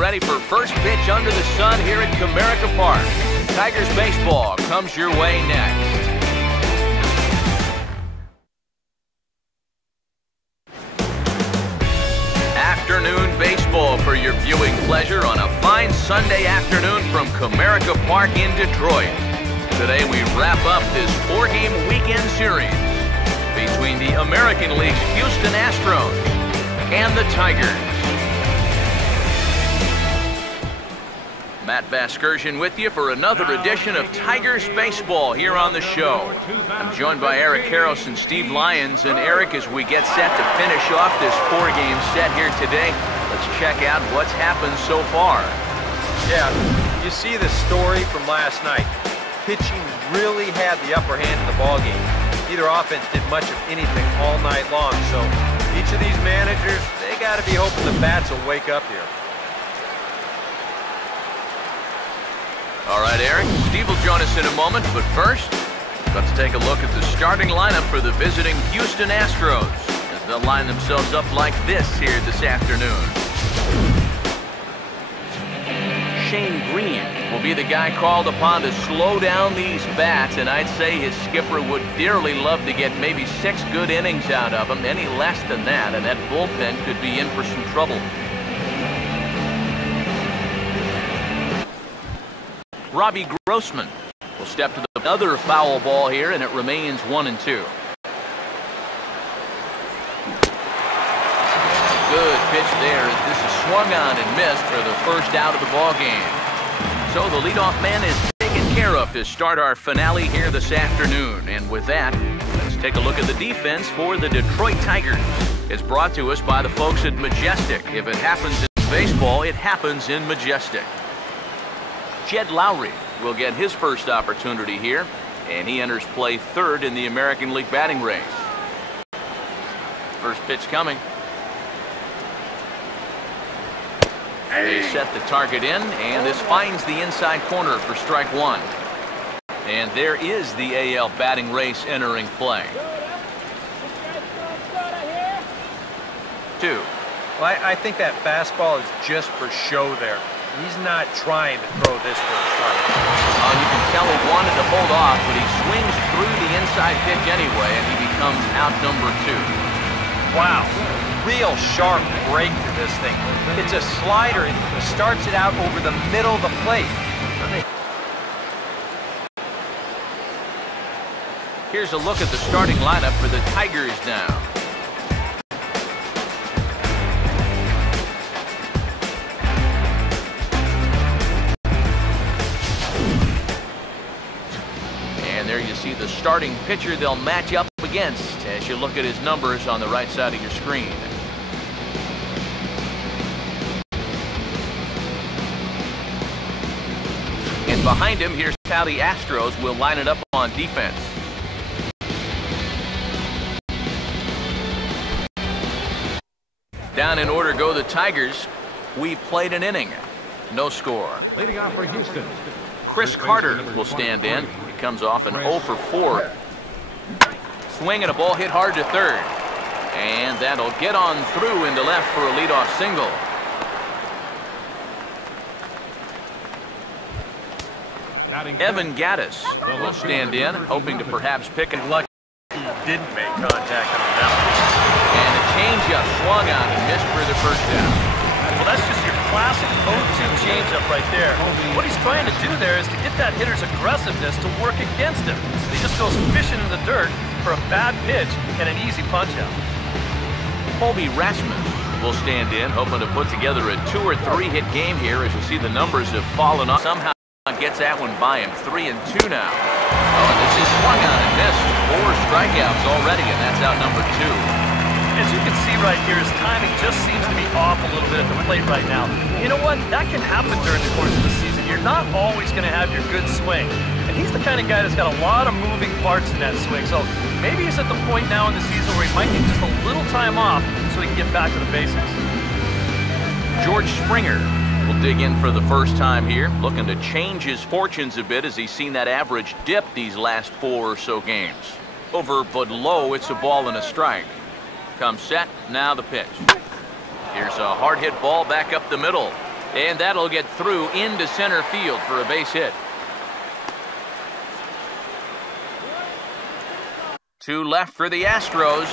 ready for first pitch under the sun here at Cabrera Park. Tigers baseball comes your way next. Afternoon baseball for your viewing pleasure on a fine Sunday afternoon from Cabrera Park in Detroit. Today we wrap up this 4-game weekend series between the American League's Houston Astros and the Tigers. Matt Vasgersian with you for another edition of Tigers Baseball here on the show. I'm joined by Eric Karros and Steve Lyons. And Eric, as we get set to finish off this 4-game set here today, let's check out what's happened so far. Yeah, you see the story from last night. Pitching really had the upper hand in the ballgame. Neither offense did much of anything all night long, so each of these managers, they got to be hoping the bats will wake up here. All right, Eric, Steve will join us in a moment, but first, let's take a look at the starting lineup for the visiting Houston Astros as they'll line themselves up like this here this afternoon. Shane Green will be the guy called upon to slow down these bats, and I'd say his skipper would dearly love to get maybe 6 good innings out of him. Any less than that, and that bullpen could be in for some trouble. Robbie Grossman will step to the other foul ball here, and it remains 1-2. Good pitch there as this is swung on and missed for the first out of the ball game. So the leadoff man is taken care of to start our finale here this afternoon. And with that, let's take a look at the defense for the Detroit Tigers. It's brought to us by the folks at Majestic. If it happens in baseball, it happens in Majestic. Jed Lowry will get his first opportunity here, and he enters play third in the American League batting race. First pitch coming. They set the target in, and this finds the inside corner for strike 1. And there is the AL batting race entering play. 2. Well, I think that fastball is just for show there. He's not trying to throw this for a strike. You can tell he wanted to hold off, but he swings through the inside pitch anyway, and he becomes out number 2. Wow, real sharp break to this thing. It's a slider, and he starts it out over the middle of the plate. Here's a look at the starting lineup for the Tigers now. There you see the starting pitcher they'll match up against as you look at his numbers on the right side of your screen. And behind him, here's how the Astros will line it up on defense. Down in order go the Tigers. We played an inning. No score. Leading off for Houston, Chris Carter will stand in. He comes off an 0 for 4. Swing and a ball hit hard to third. And that'll get on through into left for a leadoff single. Evan Gaddis will stand in, hoping to perhaps pick it. Lucky he didn't make contact on that one. And a changeup swung on and missed for the first down. Well, that's just your classic 0-2 changeup right there. What he's trying to do there is to get that hitter's aggressiveness to work against him. He just goes fishing in the dirt for a bad pitch and an easy punch-out. Colby Rasmus will stand in, hoping to put together a 2 or 3 hit game here. As you see, the numbers have fallen off. Somehow gets that one by him. 3-2 now. Oh, and this is swung on and missed. 4 strikeouts already, and that's out number 2. As you can see right here, his timing just seems to be off a little bit at the plate right now. You know what? That can happen during the course of the season. You're not always going to have your good swing. And he's the kind of guy that's got a lot of moving parts in that swing. So maybe he's at the point now in the season where he might need just a little time off so he can get back to the basics. George Springer will dig in for the first time here, looking to change his fortunes a bit as he's seen that average dip these last 4 or so games. Over but low, it's a ball and a strike. Comes set, now the pitch. Here's a hard hit ball back up the middle. And that'll get through into center field for a base hit. 2 left for the Astros.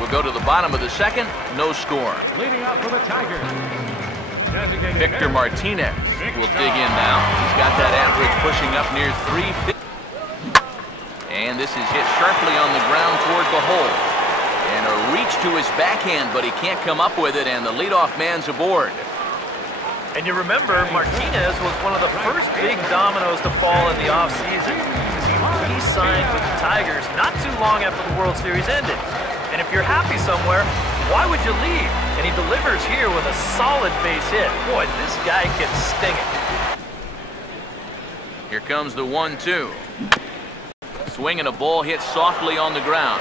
We'll go to the bottom of the second. No score. Leading out for the Tigers. Victor Martinez will dig in now. He's got that average pushing up near 350. And this is hit sharply on the ground toward the hole. And a reach to his backhand, but he can't come up with it, and the leadoff man's aboard. And you remember, Martinez was one of the first big dominoes to fall in the offseason. He signed with the Tigers not too long after the World Series ended. And if you're happy somewhere, why would you leave? And he delivers here with a solid base hit. Boy, this guy can sting it. Here comes the 1-2. Swinging a ball hit softly on the ground.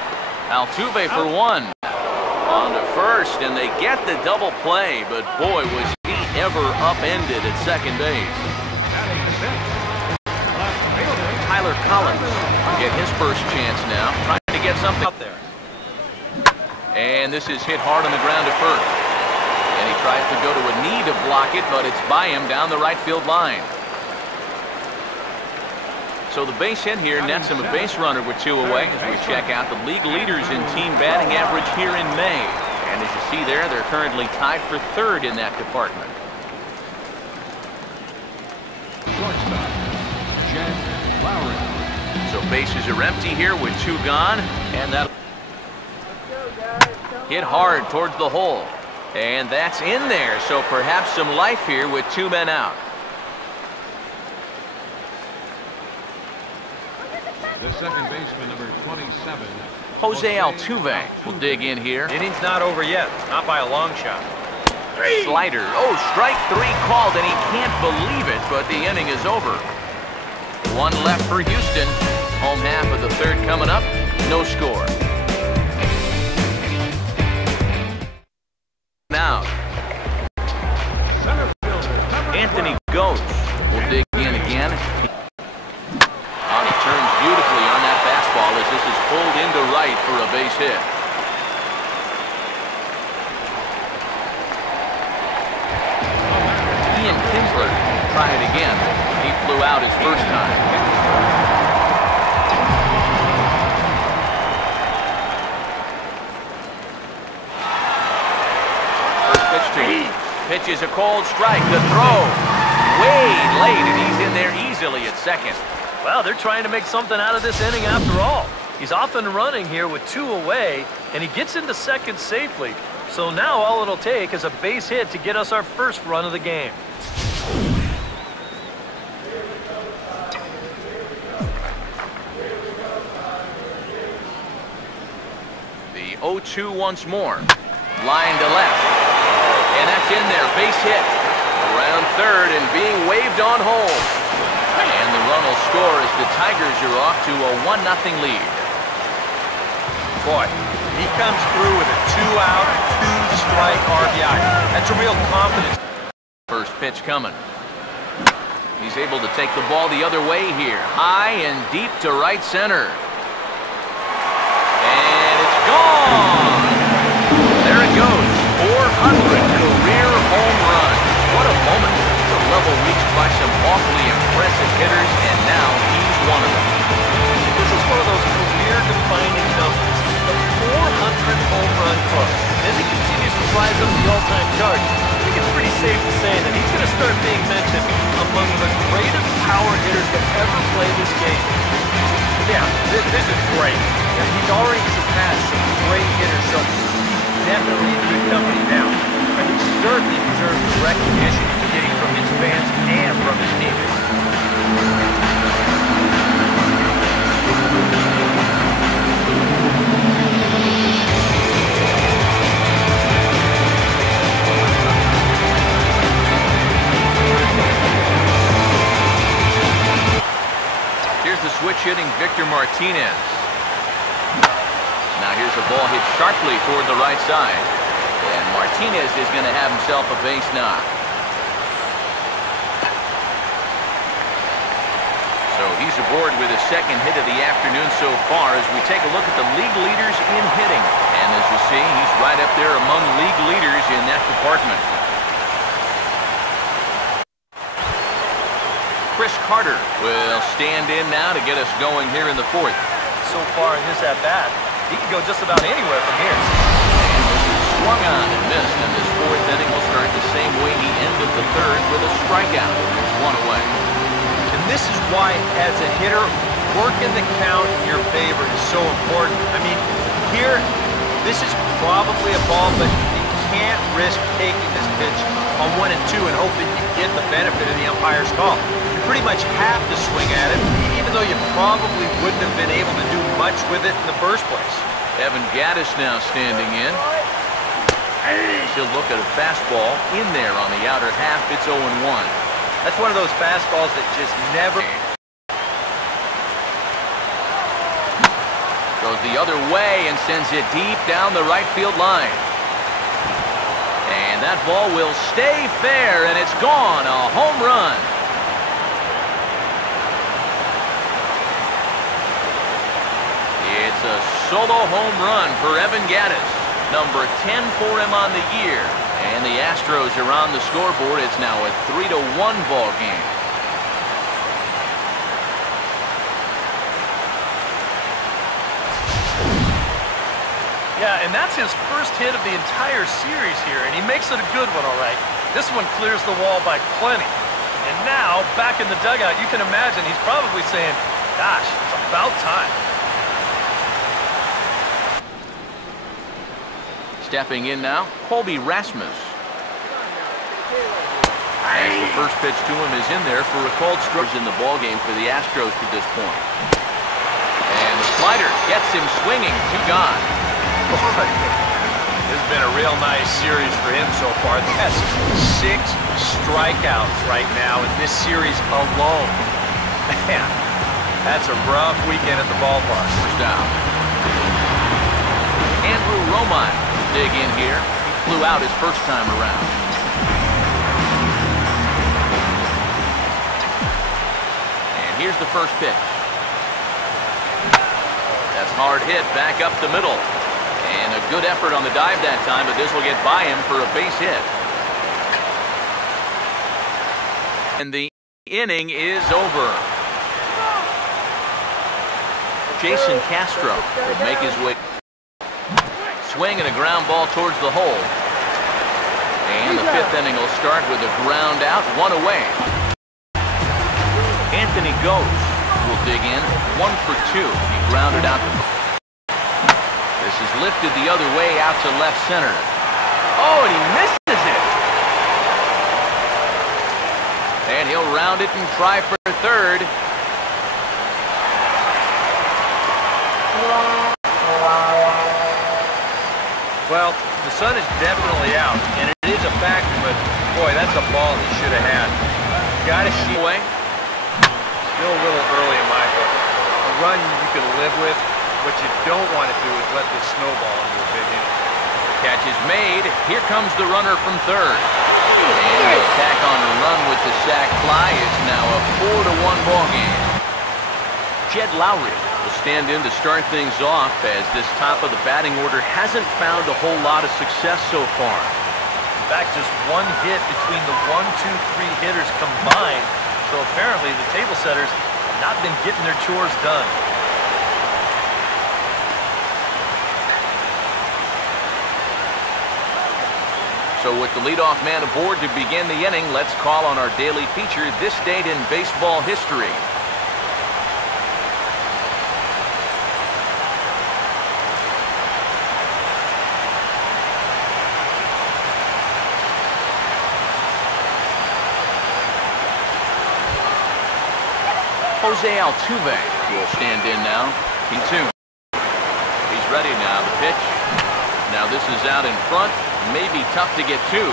Altuve for 1. On to first, and they get the double play, but boy, was he ever upended at second base. Tyler Collins will get his first chance now, trying to get something out there. And this is hit hard on the ground to first. And he tries to go to a knee to block it, but it's by him down the right field line. So the base hit here nets him a base runner with 2 away as we check out the league leaders in team batting average here in May. And as you see there, they're currently tied for 3rd in that department. So bases are empty here with 2 gone, and that hit hard towards the hole, and that's in there. So perhaps some life here with 2 men out. The second baseman, number 27. Jose Altuve will dig in here. Inning's not over yet, not by a long shot. Slider. Oh, strike 3 called, and he can't believe it, but the inning is over. 1 left for Houston. Home half of the 3rd coming up. No score. Now, Anthony Ghost will dig in again. Oh, he turns beautifully on that fastball as this is pulled into right for a base hit. Ian Kinsler will try it again. He flew out his first time. First pitch to him. Pitch is a cold strike. The throw way late, and he's in there easily at second. Well, they're trying to make something out of this inning after all. He's off and running here with 2 away, and he gets into second safely. So now all it'll take is a base hit to get us our first run of the game. The 0-2 once more. Line to left. And that's in there. Base hit. Around 3rd and being waved on home. And the run will score as the Tigers are off to a 1-0 lead. Boy, he comes through with a 2-out, 2-strike RBI. That's a real confidence. First pitch coming. He's able to take the ball the other way here. High and deep to right center. And it's gone. There it goes. 400 career home run. What a moment. The level reached by some awfully impressive hitters, and now he's one of them. This is one of those career-defining numbers. The 400 home run club. As he continues to rise up the all-time chart, I think it's pretty safe to say that he's going to start being mentioned among the greatest power hitters to ever play this game. Yeah, this is great. And he's already surpassed some great hitters, so he's definitely in good company now. And he certainly deserves the recognition he's getting from his fans and from his teammates. Here's the switch-hitting Victor Martinez. Now here's a ball hit sharply toward the right side. And Martinez is going to have himself a base knock. So he's aboard with his second hit of the afternoon so far as we take a look at the league leaders in hitting. And as you see, he's right up there among league leaders in that department. Chris Carter will stand in now to get us going here in the fourth. So far in his at-bat, he can go just about anywhere from here. And this is swung on and missed, and this fourth inning will start the same way he ended the third with a strikeout. It's one away. And this is why, as a hitter, working the count in your favor is so important. I mean, here, this is probably a ball, but you can't risk taking this pitch on 1 and 2 and hope that you get the benefit of the umpire's call. You pretty much have to swing at it, even though you probably wouldn't have been able to do much with it in the first place. Evan Gattis now standing in. He'll look at a fastball in there on the outer half. It's 0-1. That's one of those fastballs that just never... Goes the other way and sends it deep down the right field line. And that ball will stay fair, and it's gone. A home run. It's a solo home run for Evan Gattis. Number 10 for him on the year. And the Astros are on the scoreboard. It's now a 3-1 ball game. Yeah, and that's his first hit of the entire series here, and he makes it a good one, all right. This one clears the wall by plenty. And now, back in the dugout, you can imagine he's probably saying, gosh, it's about time. Stepping in now, Colby Rasmus. As the first pitch to him is in there for a called strike in the ballgame for the Astros to this point. And the slider gets him swinging, 2 gone. Boy, this has been a real nice series for him so far. That's 6 strikeouts right now in this series alone. Man, that's a rough weekend at the ballpark. First down. Andrew Romine dig in here. He flew out his first time around. And here's the first pitch. That's hard hit back up the middle. And a good effort on the dive that time, but this will get by him for a base hit. And the inning is over. Jason Castro will make his way. Swing and a ground ball towards the hole. And the 5th inning will start with a ground out, 1 away. Anthony Gose will dig in, 1 for 2. He grounded out the... This is lifted the other way out to left center. Oh, and he misses it. And he'll round it and try for third. Well, the sun is definitely out, and it is a factor, but boy, that's a ball he should have had. Got to shoot away. Still a little early in my book. A run you can live with. What you don't want to do is let this snowball into a big inning. Catch is made. Here comes the runner from third. And they tack on a run with the sac fly. It's now a 4-1 ball game. Jed Lowry will stand in to start things off as this top of the batting order hasn't found a whole lot of success so far. In fact, just 1 hit between the 1, 2, 3 hitters combined. So apparently the table setters have not been getting their chores done. So with the leadoff man aboard to begin the inning, let's call on our daily feature, This Date in Baseball History. Jose Altuve will stand in now. He's ready now, the pitch. Now this is out in front. May be tough to get to.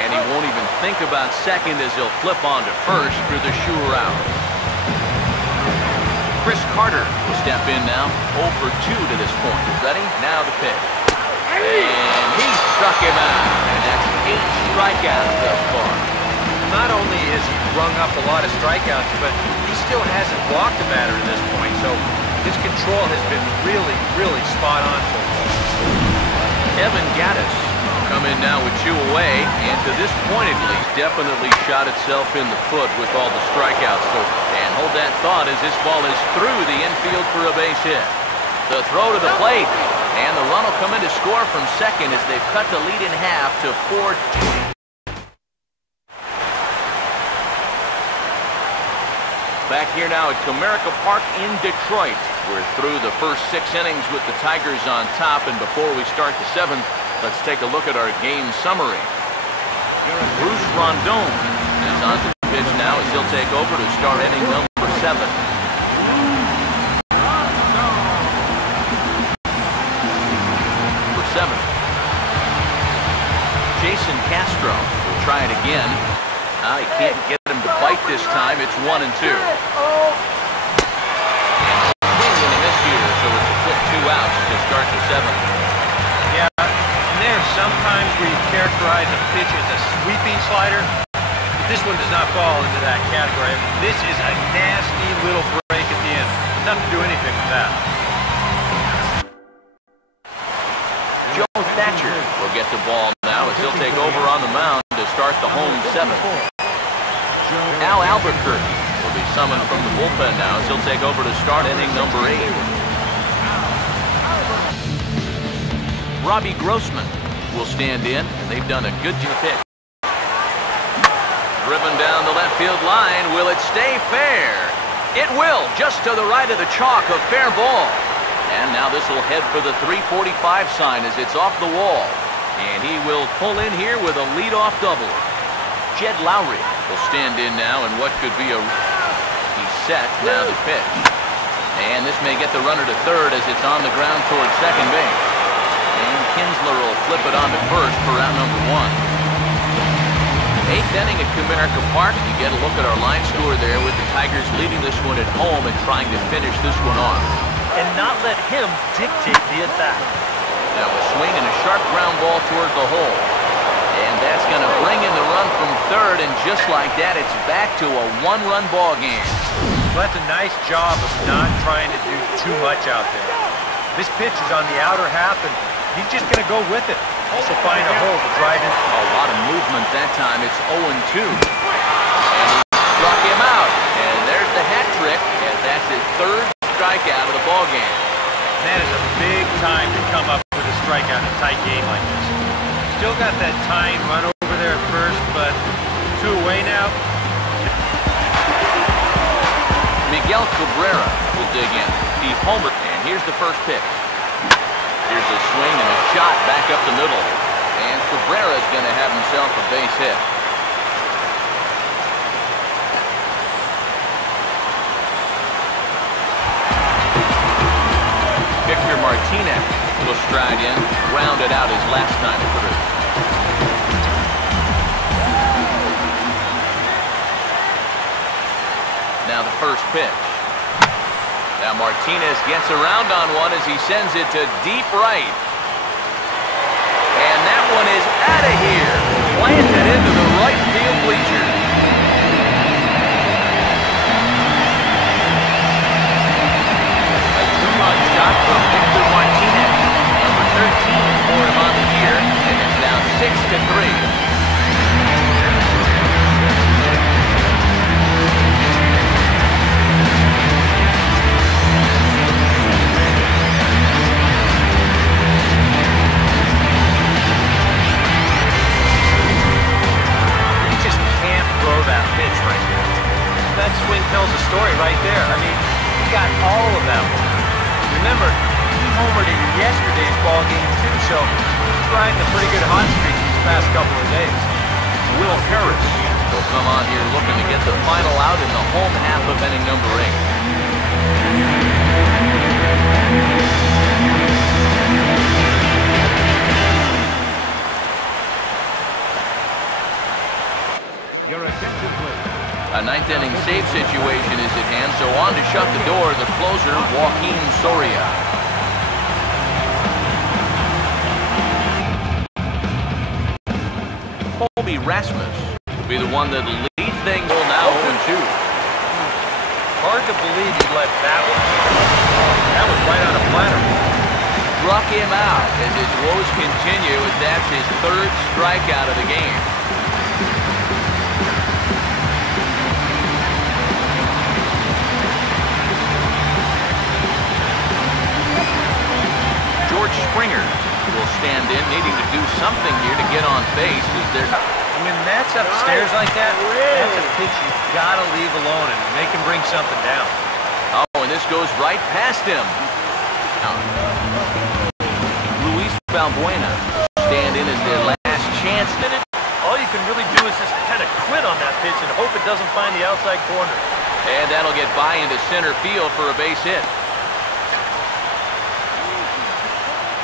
And he won't even think about second as he'll flip on to first for the sure out. Chris Carter will step in now. 0 for 2 to this point. Ready? Now the pitch. And he struck him out. And that's 8 strikeouts thus far. Not only has he rung up a lot of strikeouts, but he still hasn't walked a batter to this point. So his control has been really, really spot on so far. Evan Gattis come in now with 2 away, and to this point at least, definitely shot itself in the foot with all the strikeouts. And hold that thought as this ball is through the infield for a base hit. The throw to the plate, and the run will come in to score from second as they've cut the lead in half to 4-2. Back here now at Cabrera Park in Detroit. We're through the first 6 innings with the Tigers on top, and before we start the 7th, let's take a look at our game summary. Bruce Rondon is on the pitch now as he'll take over to start inning number 7. For 7. Jason Castro will try it again. He can't get him to bite this time. It's 1-2. And swing and a miss here, so it's a quick 2 outs to start the 7th. Yeah, and there's sometimes where you characterize a pitch as a sweeping slider, but this one does not fall into that category. I mean, this is a nasty little break at the end. Nothing to do anything with that. Joe Thatcher will get the ball now as he'll take over on the mound to start the home 7th. Al Albuquerque will be summoned from the bullpen now as he'll take over to start inning number 8. Robbie Grossman will stand in, and they've done a good pitch. Driven down the left field line. Will it stay fair? It will, just to the right of the chalk, a fair ball. And now this will head for the 345 sign as it's off the wall. And he will pull in here with a leadoff double. Jed Lowry will stand in now in what could be he's set now to pitch. And this may get the runner to third as it's on the ground towards second base. And Kinsler will flip it on to first for out number 1. 8th inning at Cabrera Park. You get a look at our line score there with the Tigers leading this one at home and trying to finish this one off. And not let him dictate the at-bat. Now a swing and a sharp ground ball toward the hole. And that's going to bring in the run from third, and just like that, it's back to a 1-run ball game. Well, that's a nice job of not trying to do too much out there. This pitch is on the outer half, and he's just going to go with it. Also find a hole to drive in. A lot of movement that time. It's 0-2. And he struck him out. And there's the hat trick, and that's his 3rd strikeout of the ball game. That is a big time to come up with a strikeout in a tight game like this. Still got that tying run over there at first, but 2 away now. Miguel Cabrera will dig in. He homered, and here's the first pitch. Here's a swing and a shot back up the middle. And Cabrera's going to have himself a base hit. Victor Martinez will stride in, rounded out his last time through. Now the first pitch. Now Martinez gets around on one as he sends it to deep right. And that one is out of here. Planted into the right field bleachers. A 2-run shot from Victor Martinez. Number 13 for him on the year. And it's now 6-3. That pitch right there. That swing tells a story right there. I mean, he got all of that one. Remember, he homered in yesterday's ball game too, so he's riding a pretty good hot streak these past couple of days. Will Harris will come on here looking to get the final out in the home half of inning number 8. Your attention, please. A 9th inning save situation is at hand, so on to shut the door, the closer, Joaquin Soria. Colby Rasmus will be the one that leads things now 0-2. Hard to believe he let that one. That was right on a platter. struck him out as his woes continue, as that's his third strikeout of the game. George Springer will stand in, needing to do something here to get on base as they're... When Matt's upstairs like that, that's a pitch you've got to leave alone and make him bring something down. Oh, and this goes right past him. Luis Valbuena stand in as their last chance. All you can really do is just kind of quit on that pitch and hope it doesn't find the outside corner. And that'll get by into center field for a base hit.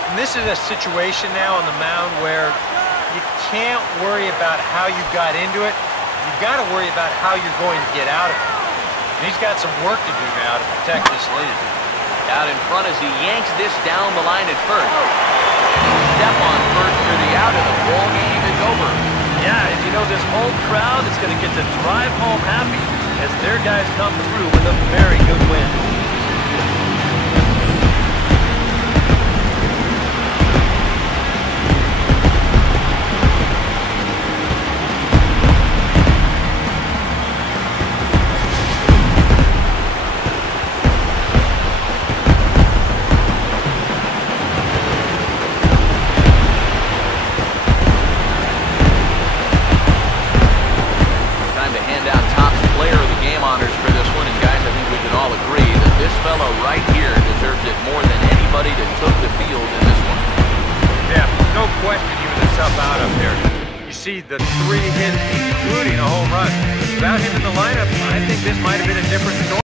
And this is a situation now on the mound where you can't worry about how you got into it. You've got to worry about how you're going to get out of it. And he's got some work to do now to protect this lead. Out in front as he yanks this down the line at first. Step on first for the out, and the ball game is over. Yeah, and you know this whole crowd is going to get to drive home happy as their guys come through with a very good win. The 3 hits, including a home run. Without him in the lineup, I think this might have been a different story.